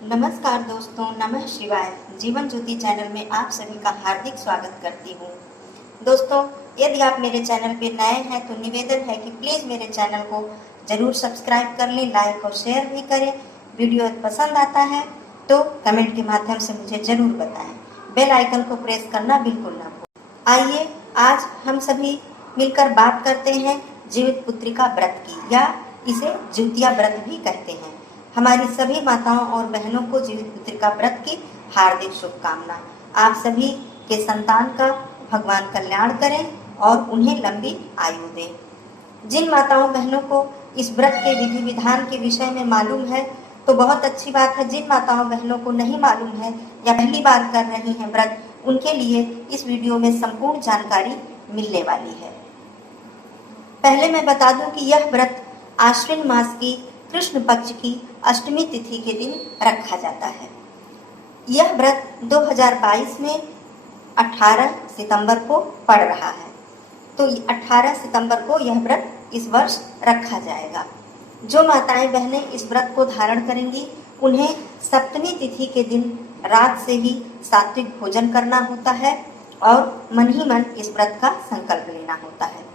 नमस्कार दोस्तों, नमः शिवाय। जीवन ज्योति चैनल में आप सभी का हार्दिक स्वागत करती हूँ। दोस्तों, यदि आप मेरे चैनल पे नए हैं तो निवेदन है कि प्लीज़ मेरे चैनल को ज़रूर सब्सक्राइब कर लें, लाइक और शेयर भी करें। वीडियो पसंद आता है तो कमेंट के माध्यम से मुझे ज़रूर बताएं। बेल आइकन को प्रेस करना बिल्कुल ना भूलें। आइए आज हम सभी मिलकर बात करते हैं जीवित पुत्रिका व्रत की, या इसे जिउतिया व्रत भी कहते हैं। हमारी सभी माताओं और बहनों को जीवित पुत्रिका व्रत की हार्दिक शुभकामना। आप सभी के संतान का भगवान कल्याण करें और उन्हें लंबी आयु दें। जिन माताओं बहनों को इस व्रत के विधि विधान के विषय में मालूम है तो बहुत अच्छी बात है। जिन माताओं बहनों को नहीं मालूम है या पहली बार कर रही हैं व्रत, उनके लिए इस वीडियो में संपूर्ण जानकारी मिलने वाली है। पहले मैं बता दूं कि यह व्रत आश्विन मास की कृष्ण पक्ष की अष्टमी तिथि के दिन रखा जाता है। यह व्रत 2022 में 18 सितंबर को पड़ रहा है, तो 18 सितंबर को यह व्रत इस वर्ष रखा जाएगा। जो माताएं बहनें इस व्रत को धारण करेंगी उन्हें सप्तमी तिथि के दिन रात से ही सात्विक भोजन करना होता है और मन ही मन इस व्रत का संकल्प लेना होता है।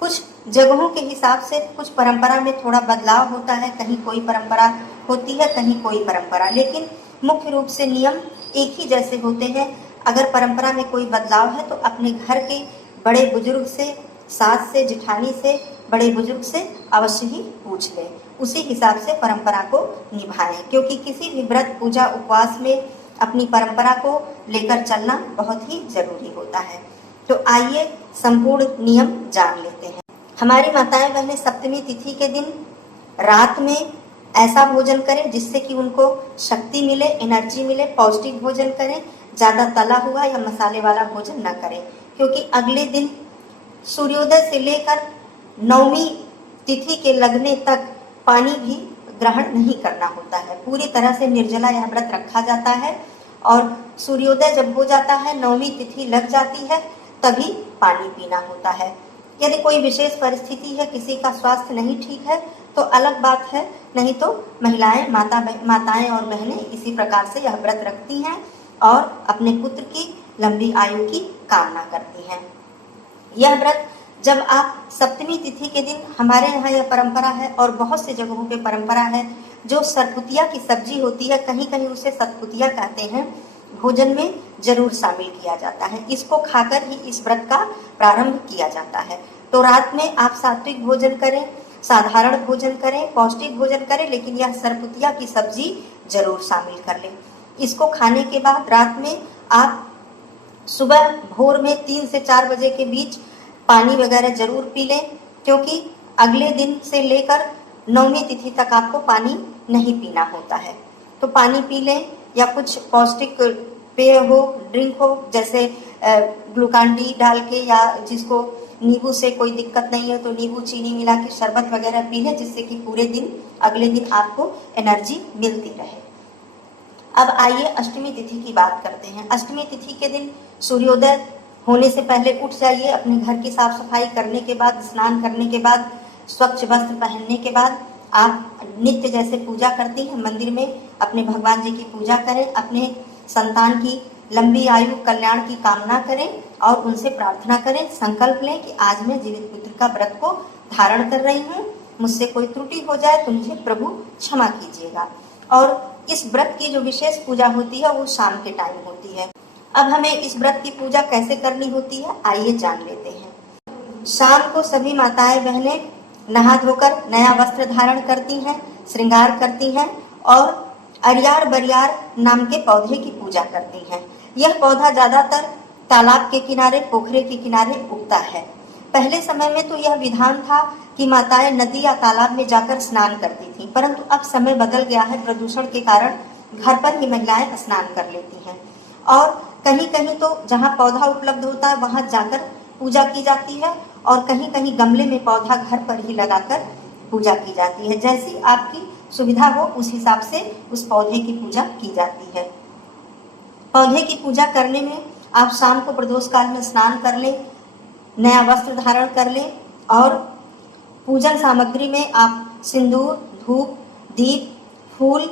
कुछ जगहों के हिसाब से कुछ परंपरा में थोड़ा बदलाव होता है, कहीं कोई परंपरा होती है, कहीं कोई परंपरा, लेकिन मुख्य रूप से नियम एक ही जैसे होते हैं। अगर परंपरा में कोई बदलाव है तो अपने घर के बड़े बुजुर्ग से, सास से, जिठानी से, बड़े बुजुर्ग से अवश्य ही पूछ लें, उसी हिसाब से परंपरा को निभाएं, क्योंकि किसी भी व्रत, पूजा, उपवास में अपनी परंपरा को लेकर चलना बहुत ही जरूरी होता है। तो आइए संपूर्ण नियम जान लेते हैं। हमारी माताएं बहनें सप्तमी तिथि के दिन रात में ऐसा भोजन करें जिससे कि उनको शक्ति मिले, एनर्जी मिले। पौष्टिक भोजन करें, ज़्यादा तला हुआ या मसाले वाला भोजन न करें, क्योंकि अगले दिन सूर्योदय से लेकर नवमी तिथि के लगने तक पानी भी ग्रहण नहीं करना होता है। पूरी तरह से निर्जला यह व्रत रखा जाता है और सूर्योदय जब हो जाता है, नवमी तिथि लग जाती है, तभी पानी पीना होता है। यदि कोई विशेष परिस्थिति है, किसी का स्वास्थ्य नहीं ठीक है तो अलग बात है, नहीं तो माताएं और बहनें इसी प्रकार से यह व्रत रखती हैं और अपने पुत्र की लंबी आयु की कामना करती हैं। यह व्रत जब आप सप्तमी तिथि के दिन, हमारे यहाँ यह परंपरा है और बहुत सी जगहों पे परंपरा है, जो सरपुतिया की सब्जी होती है, कहीं कहीं उसे सतपुतिया कहते हैं, भोजन में जरूर शामिल किया जाता है। इसको खाकर ही इस व्रत का प्रारंभ किया जाता है। तो रात में आप सात्विक भोजन करें, साधारण भोजन करें, पौष्टिक भोजन करें, लेकिन यह सरपुतिया की सब्जी जरूर शामिल कर लें। इसको खाने के बाद रात में आप सुबह भोर में 3 से 4 बजे के बीच पानी वगैरह जरूर पी लें, क्योंकि अगले दिन से लेकर नवमी तिथि तक आपको पानी नहीं पीना होता है। तो पानी पी लें या कुछ पौष्टिक पेय हो, ड्रिंक हो, जैसे ग्लूकान डी डाल के, या जिसको नींबू से कोई दिक्कत नहीं है तो नींबू चीनी मिला के शरबत वगैरह पी लें, जिससे कि पूरे दिन, अगले दिन आपको एनर्जी मिलती रहे। अब आइए अष्टमी तिथि की बात करते हैं। अष्टमी तिथि के दिन सूर्योदय होने से पहले उठ जाइए। अपने घर की साफ सफाई करने के बाद, स्नान करने के बाद, स्वच्छ वस्त्र पहनने के बाद आप नित्य जैसे पूजा करती हैं मंदिर में अपने भगवान जी की पूजा करें, अपने संतान की लंबी आयु, कल्याण की कामना करें और उनसे प्रार्थना करें। संकल्प लें कि आज मैं जीवित पुत्र का व्रत को धारण कर रही हूँ, मुझसे कोई त्रुटि हो जाए तो मुझे प्रभु क्षमा कीजिएगा। और इस व्रत की जो विशेष पूजा होती है वो शाम के टाइम होती है। अब हमें इस व्रत की पूजा कैसे करनी होती है, आइए जान लेते हैं। शाम को सभी माताएं बहनें नहा धोकर नया वस्त्र धारण करती हैं, श्रृंगार करती हैं और अरियार बरियार नाम के पौधे की पूजा करती हैं। यह पौधा ज्यादातर तालाब के किनारे, पोखरे के किनारे उगता है। पहले समय में तो यह विधान था कि माताएं नदी या तालाब में जाकर स्नान करती थीं, परंतु अब समय बदल गया है। प्रदूषण के कारण घर पर ही महिलाएं स्नान कर लेती हैं और कहीं कहीं तो जहाँ पौधा उपलब्ध होता है वहां जाकर पूजा की जाती है और कहीं कहीं गमले में पौधा घर पर ही लगाकर पूजा की जाती है। जैसी आपकी सुविधा हो उस हिसाब से उस पौधे की पूजा की जाती है। पौधे की पूजा करने में आप शाम को प्रदोष काल में स्नान कर लें, नया वस्त्र धारण कर लें और पूजन सामग्री में आप सिंदूर, धूप, दीप, फूल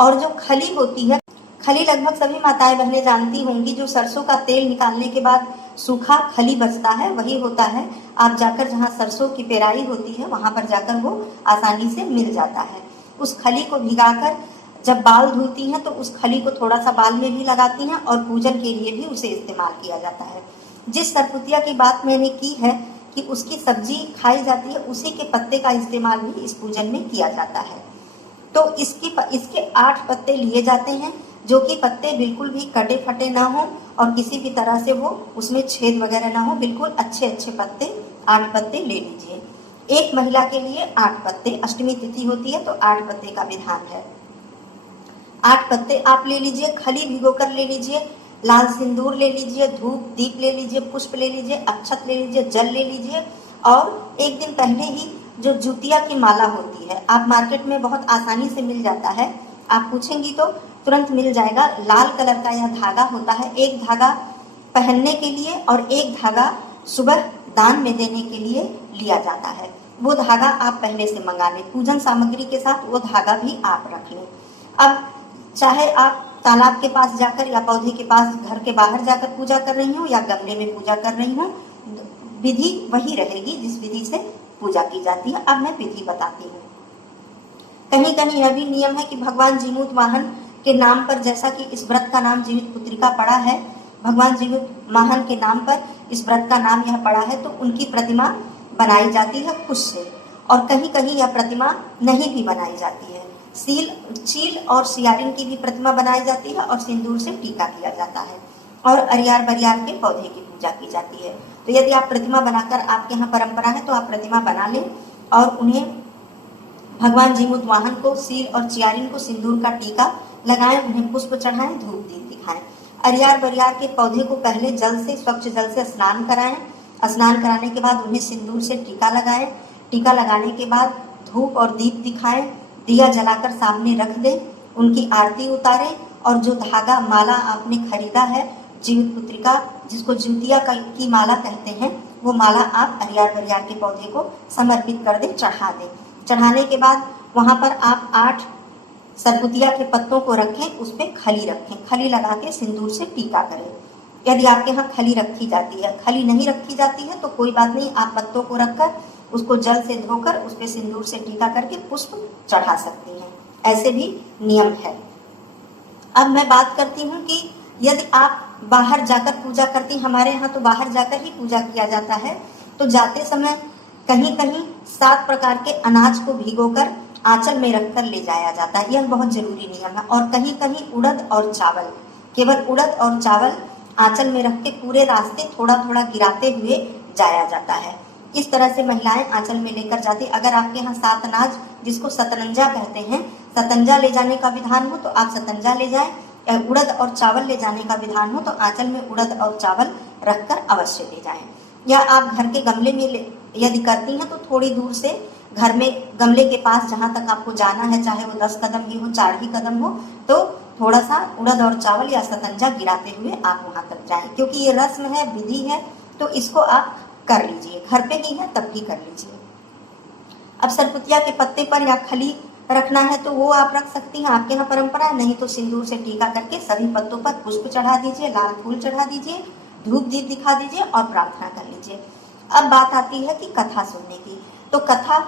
और जो खली होती है, खली लगभग सभी माताएं बहनें जानती होंगी, जो सरसों का तेल निकालने के बाद सूखा खली बचता है वही होता है। आप जाकर जहाँ सरसों की पेराई होती है वहां पर जाकर वो आसानी से मिल जाता है। उस खली को भिगाकर जब बाल धुलती हैं तो उस खली को थोड़ा सा बाल में भी लगाती हैं और पूजन के लिए भी उसे इस्तेमाल किया जाता है। जिस सरपुतिया की बात मैंने की है कि उसकी सब्जी खाई जाती है, उसी के पत्ते का इस्तेमाल भी इस पूजन में किया जाता है। तो इसके 8 पत्ते लिए जाते हैं, जो कि पत्ते बिल्कुल भी कटे फटे ना हो और किसी भी तरह से वो उसमें छेद वगैरह ना हो, बिल्कुल अच्छे अच्छे पत्ते 8 पत्ते ले लीजिए। एक महिला के लिए 8 पत्ते, अष्टमी तिथि होती है तो 8 पत्ते का विधान है। 8 पत्ते आप ले लीजिए, खली भिगोकर ले लीजिए, लाल सिंदूर ले लीजिए, धूप दीप ले लीजिए, पुष्प ले लीजिए, अक्षत ले लीजिए, जल ले लीजिए। और एक दिन पहले ही जो जुतिया की माला होती है, आप मार्केट में बहुत आसानी से मिल जाता है, आप पूछेंगी तो तुरंत मिल जाएगा। लाल कलर का यह धागा होता है, एक धागा पहनने के लिए और एक धागा सुबह दान में देने के लिए लिया जाता है। वो धागा आप पहले से मंगा लें, पूजन सामग्री के साथ वो धागा भी आप रख लें। अब चाहे आप तालाब के पास जाकर या पौधे के पास घर के बाहर जाकर पूजा कर रही हो या गमले में पूजा कर रही हो, विधि वही रहेगी जिस विधि से पूजा की जाती है। अब मैं विधि बताती हूँ। कहीं कहीं यह भी नियम है कि भगवान जीमूत वाहन के नाम पर, जैसा कि इस व्रत का नाम जीवित पुत्रिका पड़ा है, भगवान जीवित वाहन के नाम पर इस व्रत का नाम यह पड़ा है, तो उनकी प्रतिमा बनाई जाती है खुद से, और कहीं कहीं यह प्रतिमा नहीं भी बनाई जाती है। चील और सियारिन की भी प्रतिमा बनाई जाती है और सिंदूर से टीका किया जाता है, और अरियार बरियार के पौधे की पूजा की जाती है। तो यदि आप प्रतिमा बनाकर, आपके यहाँ परंपरा है तो आप प्रतिमा बना लें और उन्हें भगवान जीमूत वाहन को, सील और चियारिन को सिंदूर का टीका लगाएं, उन्हें पुष्प चढ़ाएं, धूप दीप दिखाएं। अरियार बरियार के पौधे को पहले स्वच्छ जल से स्नान कराएं। स्नान कराने के बाद उन्हें सिंदूर से टीका लगाएं। टीका लगाने के बाद धूप और दीप दिखाएं, दिया जलाकर सामने रख दें, उनकी आरती उतारें और जो धागा माला आपने खरीदा है जीवित पुत्रिका, जिसको जुतिया की माला कहते हैं, वो माला आप अरियार बरियार के पौधे को समर्पित कर दें, चढ़ा दें। चढ़ाने के बाद वहां पर आप 8 सरपुतिया के पत्तों को रखें, उस पर खली रखें, खली लगा के सिंदूर से टीका करें। यदि आपके यहाँ खली रखी जाती है, खली नहीं रखी जाती है तो कोई बात नहीं, आप पत्तों को रखकर उसको जल से धोकर उस पर सिंदूर से टीका करके पुष्प चढ़ा सकती हैं, ऐसे भी नियम है। अब मैं बात करती हूँ कि यदि आप बाहर जाकर पूजा करती, हमारे यहाँ तो बाहर जाकर ही पूजा किया जाता है, तो जाते समय कहीं कहीं 7 प्रकार के अनाज को भिगोकर आंचल में रखकर ले जाया जाता है, यह बहुत जरूरी नियम है। और कहीं कहीं उड़द और चावल, केवल उड़द और चावल आंचल में रख के पूरे रास्ते थोड़ा थोड़ा गिराते हुए जाया जाता है। इस तरह से महिलाएं आंचल में लेकर जाती। अगर आपके यहाँ 7 अनाज, जिसको सतरंजा कहते हैं, सतंजा ले जाने का विधान हो तो आप सतंजा ले जाएं, उड़द और चावल ले जाने का विधान हो तो आंचल में उड़द और चावल रखकर अवश्य ले जाएं। या आप घर के गमले में यदि करती हैं तो थोड़ी दूर से घर में गमले के पास जहाँ तक आपको जाना है, चाहे वो 10 कदम ही हो, 4 ही कदम हो, तो थोड़ा सा उड़द और चावल या सतंजा गिराते हुए आप वहां तक जाएं, क्योंकि ये रस्म है, विधि है, तो इसको आप कर लीजिए। घर पे ही है तब भी कर लीजिए। अब सरपुतिया के पत्ते पर या खली रखना है तो वो आप रख सकती हैं, आपके यहाँ परंपरा है, नहीं तो सिंदूर से टीका करके सभी पत्तों पर पुष्प चढ़ा दीजिए, लाल फूल चढ़ा दीजिए, धूप दीप दिखा दीजिए और प्रार्थना कर लीजिए। अब बात आती है कि कथा सुनने की, तो कथा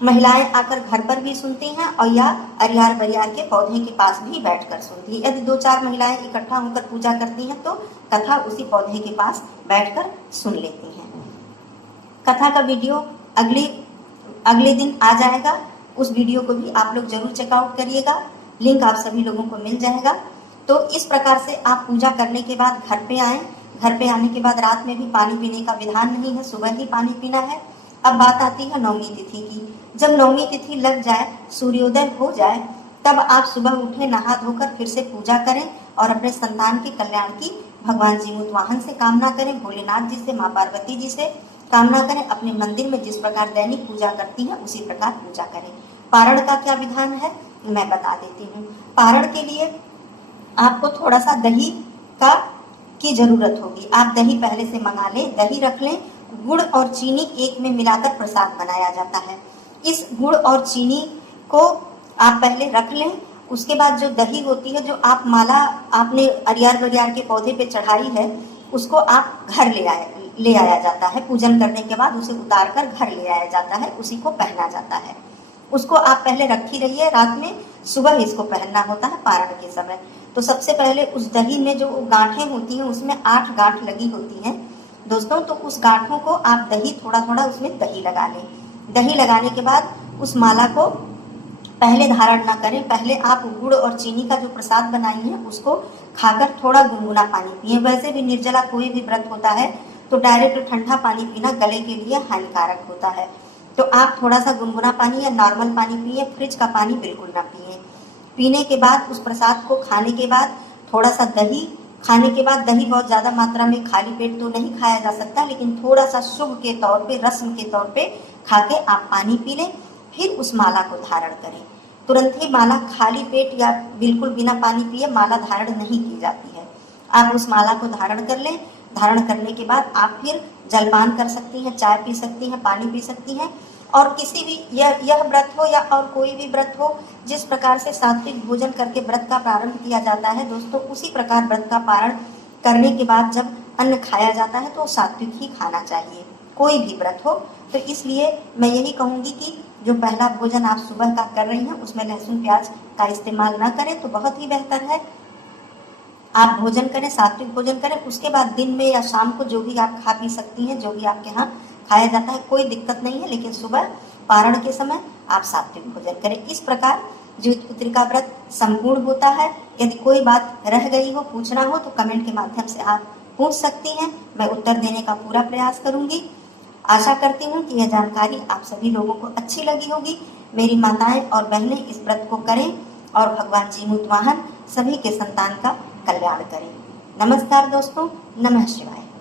महिलाएं आकर घर पर भी सुनती हैं और या अरियार बरियार के पौधे के पास भी बैठकर सुनती है। यदि 2-4 महिलाएं इकट्ठा होकर पूजा करती हैं तो कथा उसी पौधे के पास बैठकर सुन लेती हैं। कथा का वीडियो अगले दिन आ जाएगा, उस वीडियो को भी आप लोग जरूर चेकआउट करिएगा, लिंक आप सभी लोगों को मिल जाएगा। तो इस प्रकार से आप पूजा करने के बाद घर पे आए। घर पे आने के बाद रात में भी पानी पीने का विधान नहीं है, सुबह ही पानी पीना है। अब बात आती है नवमी तिथि की। जब नवमी तिथि लग जाए, सूर्योदय हो जाए, तब आप सुबह उठे, नहा धोकर फिर से पूजा करें और अपने संतान के कल्याण की भगवान जीमूत वाहन से कामना करें, भोलेनाथ जी से, माँ पार्वती जी से कामना करें। अपने मंदिर में जिस प्रकार दैनिक पूजा करती हैं उसी प्रकार पूजा करें। पारण का क्या विधान है मैं बता देती हूँ। पारण के लिए आपको थोड़ा सा दही की जरूरत होगी। आप दही पहले से मंगा लें, दही रख लें। गुड़ और चीनी एक में मिलाकर प्रसाद बनाया जाता है। इस गुड़ और चीनी को आप पहले रख लें, उसके बाद जो दही होती है, जो आप माला आपने अरियार बरियार के पौधे पे चढ़ाई है, उसको आप घर ले आया जाता है। पूजन करने के बाद उसे उतार कर घर ले आया जाता है, उसी को पहना जाता है। उसको आप पहले रखी रहिए, रात में सुबह इसको पहनना होता है पारण के समय। तो सबसे पहले उस दही में जो गांठें होती हैं, उसमें 8 गांठ लगी होती हैं दोस्तों। तो उस गांठों को आप दही थोड़ा थोड़ा उसमें दही लगा लें। दही लगाने के बाद उस माला को पहले धारण ना करें, पहले आप गुड़ और चीनी का जो प्रसाद बनाई है उसको खाकर थोड़ा गुनगुना पानी पिए। वैसे भी निर्जला कोई भी व्रत होता है तो डायरेक्ट ठंडा पानी पीना गले के लिए हानिकारक होता है। तो आप थोड़ा सा गुनगुना पानी या नॉर्मल पानी पिए, फ्रिज का पानी बिल्कुल ना पिए। पीने के बाद उस प्रसाद को खाने के बाद थोड़ा सा दही खाने के बाद, दही बहुत ज़्यादा मात्रा में खाली पेट तो नहीं खाया जा सकता, लेकिन थोड़ा सा शुभ के तौर पे, रस्म के तौर पे खा के आप पानी पी लें। फिर उस माला को धारण करें। तुरंत ही माला खाली पेट या बिल्कुल बिना पानी पिए माला धारण नहीं की जाती है। आप उस माला को धारण कर लें। धारण करने के बाद आप फिर जलपान कर सकती हैं, चाय पी सकती हैं, पानी पी सकती हैं। और किसी भी यह व्रत हो या और कोई भी व्रत हो, जिस प्रकार से सात्विक भोजन करके व्रत का प्रारंभ किया जाता है दोस्तों, उसी प्रकार व्रत का पारण करने के बाद जब अन्न खाया जाता है तो सात्विक ही खाना चाहिए, कोई भी व्रत हो। तो इसलिए मैं यही कहूँगी कि जो पहला भोजन आप सुबह का कर रही हैं उसमें लहसुन प्याज का इस्तेमाल ना करें तो बहुत ही बेहतर है। आप भोजन करें, सात्विक भोजन करें। उसके बाद दिन में या शाम को जो भी आप खा पी सकती हैं, जो भी आपके यहाँ खाया जाता है, कोई दिक्कत नहीं है, लेकिन सुबह पारण के समय आप सात्विक भोजन करें। इस प्रकार जीवितपुत्री का व्रत संपूर्ण होता है। यदि कोई बात रह गई हो, पूछना हो, तो कमेंट के माध्यम से आप पूछ सकती हैं, मैं उत्तर देने का पूरा प्रयास करूंगी। आशा करती हूँ कि यह जानकारी आप सभी लोगों को अच्छी लगी होगी। मेरी माताएं और बहनें इस व्रत को करें और भगवान जीमूत वाहन सभी के संतान का कल्याण करें। नमस्कार दोस्तों, नमः शिवाय।